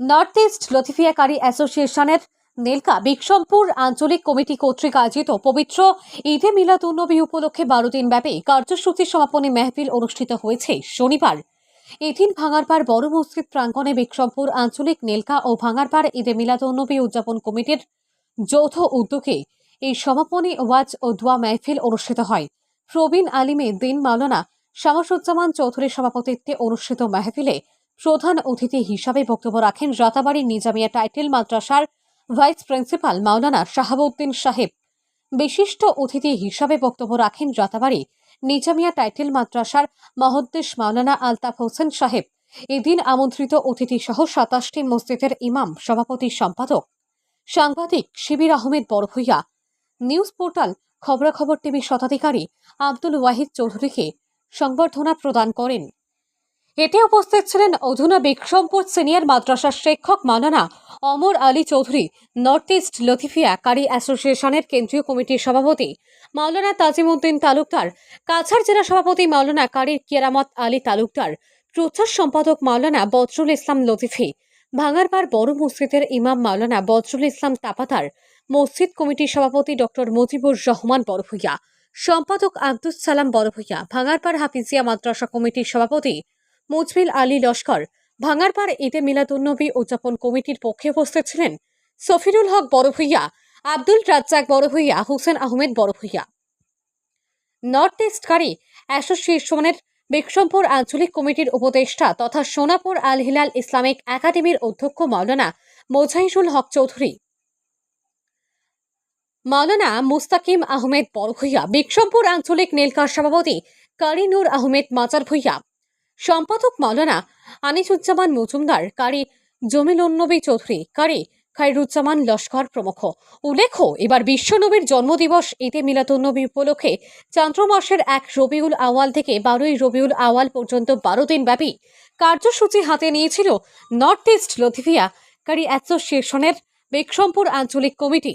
North east লতিফিয়াকারী অ্যাসোসিয়েশনের নেলকা বিক্রমপুর আঞ্চলিক committee কর্তৃক আয়োজিত পবিত্র ঈদে মিলাদুন্নবী উপলক্ষে 12 দিনব্যাপী কার্যসূচির সমাপনী মেহফিল অনুষ্ঠিত হয়েছে শনিবার। এদিন ভাঙারপাড় বড় মসজিদ প্রাঙ্গণে বিক্রমপুর আঞ্চলিক নেলকা ও ভাঙারপাড় ঈদে মিলাদুন্নবী উদযাপন কমিটির যৌথ উদ্যোগে এই সমাপনী ওয়াজ ও দোয়া মেহফিল অনুষ্ঠিত হয়। প্রবীণ আলিমে দিন মাওলানা শামসুজ্জামান চৌধুরীর সভাপতিত্বে অনুষ্ঠিত মেহফিলে প্রধান অতিথি হিসাবে বক্তব্য রাখেন রাতাবাড়ী নিজামিয়া টাইটেল মাদ্রাসার ভাইস প্রিন্সিপাল মাওলানা শাহাবুদ্দিন সাহেব। বিশিষ্ট অতিথি হিসাবে বক্তব্য রাখেন রাতাবাড়ী নিজামিয়া টাইটেল মাদ্রাসার মহদ্দেশ মাওলানা আলতাফ হোসেন সাহেব। এদিন আমন্ত্রিত অতিথি সহ 27টি মসজিদের ইমাম, সভাপতি, সম্পাদক, সাংবাদিক শিবির আহমেদ বড়ভূইয়া, নিউজ পোর্টাল খবরাখবর টিভি শতাধিকারী আব্দুল ওয়াহিদ চৌধুরীকে সংবর্ধনা প্রদান করেন। এতে উপস্থিত ছিলেন অধুনা বিক্রমপুর সিনিয়র মাদ্রাসার শিক্ষক মাওলানা অমর আলী চৌধুরী, নর্থ ইস্ট লতিফিয়া কারি অ্যাসোসিয়েশনের কেন্দ্রীয় কমিটির সভাপতি মাওলানা তাজিমউদ্দিন তালুকদার, কাছাড় জেলা সভাপতি মাওলানা কারির কিয়ারামত আলী তালুকদার, প্রচার সম্পাদক মাওলানা বদরুল ইসলাম লতিফি, ভাঙারপাড় বড় মসজিদের ইমাম মাওলানা বদরুল ইসলাম তাপাতার, মসজিদ কমিটির সভাপতি ডক্টর মুজিবুর রহমান বড়ভূইয়া, সম্পাদক আব্দুস সালাম বড়ভূইয়া, ভাঙারপাড় হাফিজিয়া মাদ্রাসা কমিটির সভাপতি মুজবিল আলী লস্কর, ভাঙারপাড় ঈদে মিলাদুন্নবী উদযাপন কমিটির পক্ষে উপস্থিত ছিলেন সফিরুল হক বড়ভূইয়া, আব্দুল রাজ্জাক বড়ভূইয়া, হুসেন আহমেদ বড়ভূইয়া। নর্থ ইস্ট কারি অ্যাসোসিয়েশনের বিক্রমপুর আঞ্চলিক কমিটির উপদেষ্টা তথা সোনাপুর আল হিলাল ইসলামিক একাডেমির অধ্যক্ষ মাওলানা মোজাহিরুল হক চৌধুরী, মাওলানা মুস্তাকিম আহমেদ বড়ভূইয়া, বিক্রমপুর আঞ্চলিক নেলকার সভাপতি কারি নূর আহমেদ মাজার ভূইয়া, সম্পাদক মাওলানা আনিসুজ্জামান মজুমদার, কারি জমিলুন্নবী চৌধুরী, কারি খায়রুজ্জামান লস্কর প্রমুখ। উল্লেখ্য, এবার বিশ্বনবীর জন্মদিবস ঈদে মিলাদুন্নবী উপলক্ষে চন্দ্র মাসের 1 রবিউল আওয়াল থেকে 12 রবিউল আওয়াল পর্যন্ত 12 দিন ব্যাপী কার্যসূচি হাতে নিয়েছিল নর্থ ইস্ট লতিফিয়া কারি অ্যাসোসিয়েশনের বিক্রমপুর আঞ্চলিক কমিটি।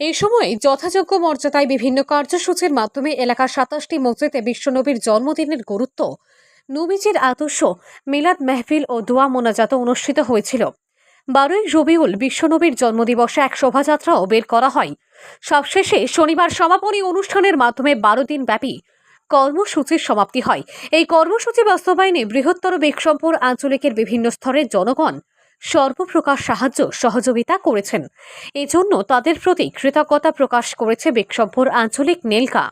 এই সময় যথাযোগ্য মর্যাদায় বিভিন্ন কার্যসূচির মাধ্যমে এলাকার 27টি মসজিদে বিশ্বনবীর জন্মদিনের গুরুত্ব, নবীজির আদর্শ, মিলাদ মেহফিল ও দোয়া মোনাজাত অনুষ্ঠিত হয়েছিল। 12 রবিউল বিশ্বনবীর জন্মদিবসে এক শোভাযাত্রাও বের করা হয়। সবশেষে শনিবার সমাপনী অনুষ্ঠানের মাধ্যমে 12 দিন ব্যাপী কর্মসূচির সমাপ্তি হয়। এই কর্মসূচি বাস্তবায়নে বৃহত্তর বিক্রমপুর আঞ্চলিকের বিভিন্ন স্তরের জনগণ সর্বপ্রকার সাহায্য সহযোগিতা করেছেন। এজন্য তাদের প্রতি কৃতজ্ঞতা প্রকাশ করেছে বিক্রমপুর আঞ্চলিক নেলকা।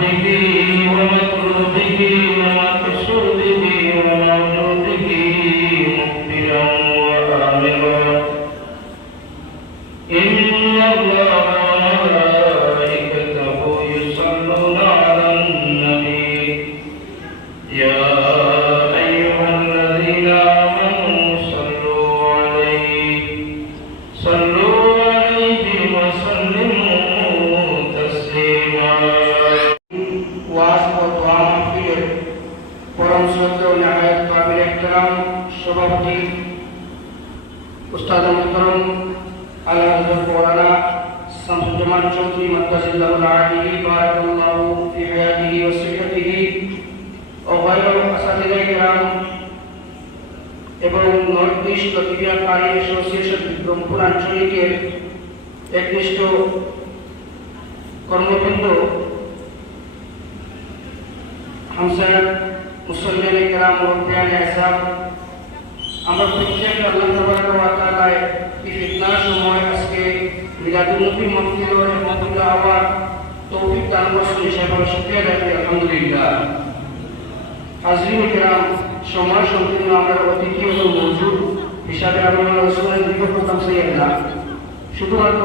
عبده ومطلوبه ومقصوده وموجوده مخبرا وآمرا إن الله وملائكته يصلون على النبي يا أيها الذين آمنوا صلوا عليه وسلموا تسليما ওয়াজ ও দোয়া মাহফিলের পরম শ্রদ্ধেয় ও নিহায়াত কাবিল ইহতিরাম সভাপতি উস্তাদ মুহতারাম আলা হযরত মাওলানা শামসুজ্জামান চৌধুরী মাদ্দাজিল্লাহুল আলী বারাকাল্লাহু ফি হায়াতিহি ওয়া সিহহাতিহি ও গায়রুল আসাদিদায়ে কিরাম এবং নর্থ ইস্ট লতিফিয়া কারি অ্যাসোসিয়েশন বিক্রমপুর আঞ্চলিকের একনিষ্ঠ কর্মবৃন্দ, হামসায়া মুসল্লিয়ানে কেরাম মুরব্বিয়ানে আযম, আমরা প্রত্যেক আল্লাহ তাবারাক ওয়া তাআলার এই ফিতনার সময় আজকে মিলাদুন নবী মাহফিল ও মাহফিল হওয়ার তৌফিক দান করছেন, সেজন্য শুকরিয়া জানাই আলহামদুলিল্লাহ। হাজরিন কেরাম, সময় সম্পূর্ণ আমরা অতিথি এবং মওজুদ হিসাবে আমরা রাসূলের নিকট প্রথম চাই না, শুধুমাত্র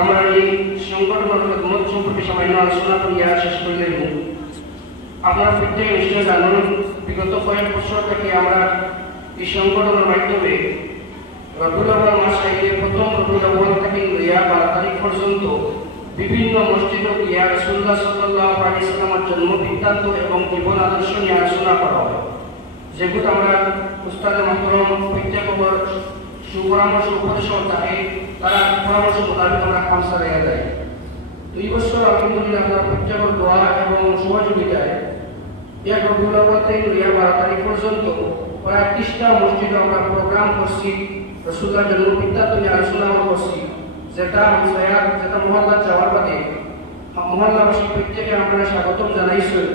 আমরা এই সংগঠনের মত সম্পর্কে সামান্য আলোচনা করিয়া শেষ করে দেব। আপনারা প্রত্যেকে নিশ্চয় জানেন, বিগত কয়েক বছর থেকে আমরা এই সংগঠনের মাধ্যমে রবিউল আউয়াল মাসে প্রথম রবিউল আউয়াল থেকে লইয়া 12 তারিখ পর্যন্ত বিভিন্ন মসজিদে গিয়া রাসূলুল্লাহ সাল্লাল্লাহু আলাইহি ওয়াসাল্লামের জন্ম বৃত্তান্ত এবং জীবন আদর্শ নিয়ে আলোচনা করা হয়, যেগুলো আমরা উস্তাদ মুহতারাম প্রত্যেকবার সুপরামর্শ উপদেশ থাকে, তারা পরামর্শ মোতাবেক আমরা কাম চালিয়ে যাই। 2 বছর আলহামদুলিল্লাহ আমরা প্রত্যেকের দোয়া এবং সহযোগিতায় এক রবিউল আউয়াল থেকে লইয়া 12 তারিখ পর্যন্ত প্রায় 30টা মসজিদে আমরা প্রোগ্রাম করছি, রাসূলুল্লাহর জন্ম বৃত্তান্ত নিয়ে আলোচনা করছি, যেটা মহল্লা যাওয়ার বাদে মহল্লাবাসী প্রত্যেকে আমরা স্বাগতম জানাইছেন।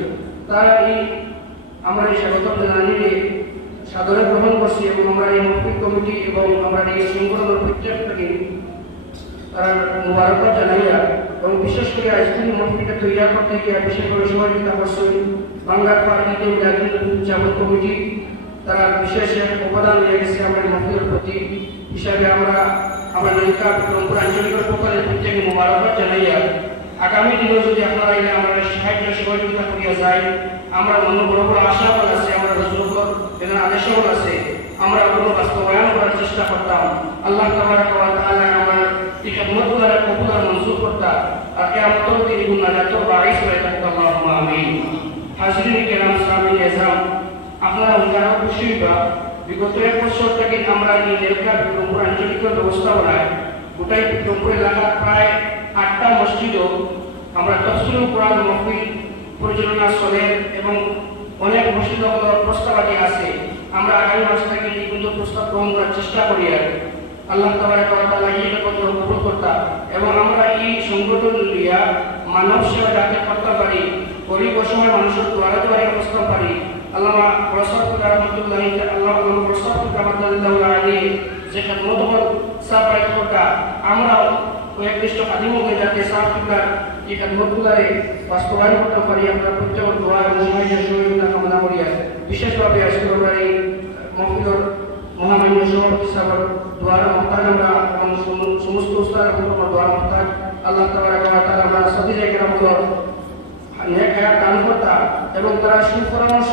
তারা আমরা এই স্বাগতম জানিয়ে সাদরে গ্রহণ করছি এবং আমরা এই মাহফিল কমিটি এবং আমরা এই সংগঠনের প্রত্যেককে তারা মুবারকবাদ জানাইয়া এবং বিশেষ করে আজকের মাহফিলটা তৈরি করতে গিয়ে বিশেষ করে সহযোগিতা করছেন বাংলার পার্টিতে উদযাপন কমিটি, তারা বিশেষ অবদান নিয়ে গেছে আমরা মাহফিলের প্রতি হিসাবে আমরা নীলকা বিক্রমপুর আঞ্চলিকের পক্ষে প্রত্যেকে মুবারকবাদ জানাইয়া আগামী দিনেও যদি আপনারা এলে আমরা সাহায্য সহযোগিতা করিয়া যাই, আমরা মনে বড় বড় আশাবাদ আছে, আমরা রসুলের যেখানে আদেশও আছে, আমরা ওগুলো বাস্তবায়ন করার চেষ্টা করতাম। আল্লাহ তাবারাক ওয়া তাআলা আমার এই খেদমতগুলো কবুল আর মঞ্জুর করতা আর কিয়ামতের দিন গুনাহগার বাঈস হয়ে থাকত। আল্লাহুম্মা আমিন। হাজরিন কিরাম, সামিন আযম, আপনারা উনকারা খুশি হইবা, বিগত 1 বছর থেকে আমরা এই নীলকা বিক্রমপুর আঞ্চলিকের ব্যবস্থাপনায় গোটাই বিক্রমপুর এলাকার প্রায় 8টা মসজিদও আমরা তাফসীরুল কোরআন মাহফিল পরিচালনা চলে এবং অনেক মসজিদগুলোর প্রস্তাবাদি আছে। আমরা আগামী মাস থেকে এই কিন্তু প্রস্তাব গ্রহণ করার চেষ্টা করি আর আল্লাহ তাবারাক ওয়া তাআলা এই কথা কবুল করতা এবং আমরা এই সংগঠন নিয়ে মানব সেবা যাতে করতে পারি, গরিব অসহায় মানুষের দ্বারা অবস্থা পারি। আল্লামা প্রসাদুর রহমাতুল্লাহি আল্লাহ প্রসাদুর রহমাতুল্লাহি আলাইহি যে খেদমত সাফাই করতা, আমরা একনিষ্ঠ আদিমকে যাতে সাফিকার এই খেদমতগুলোরে বাস্তবায়ন করতে পারি, আমরা প্রত্যেক দোয়া এবং সহযোগিতা কামনা করি। বিশেষভাবে আজকের এই মাহফিলের মহামান্য সভাপতি সাহেবের দোয়ার মহতাজ আমরা এবং সমস্ত উস্তাদের দোয়ার মহতাজ। আল্লাহ তাবারাক ওয়া তাআলা আমরা সাথী জায়গাগুলোর নেক হায়াত দান করতা এবং তারা সুপরামর্শ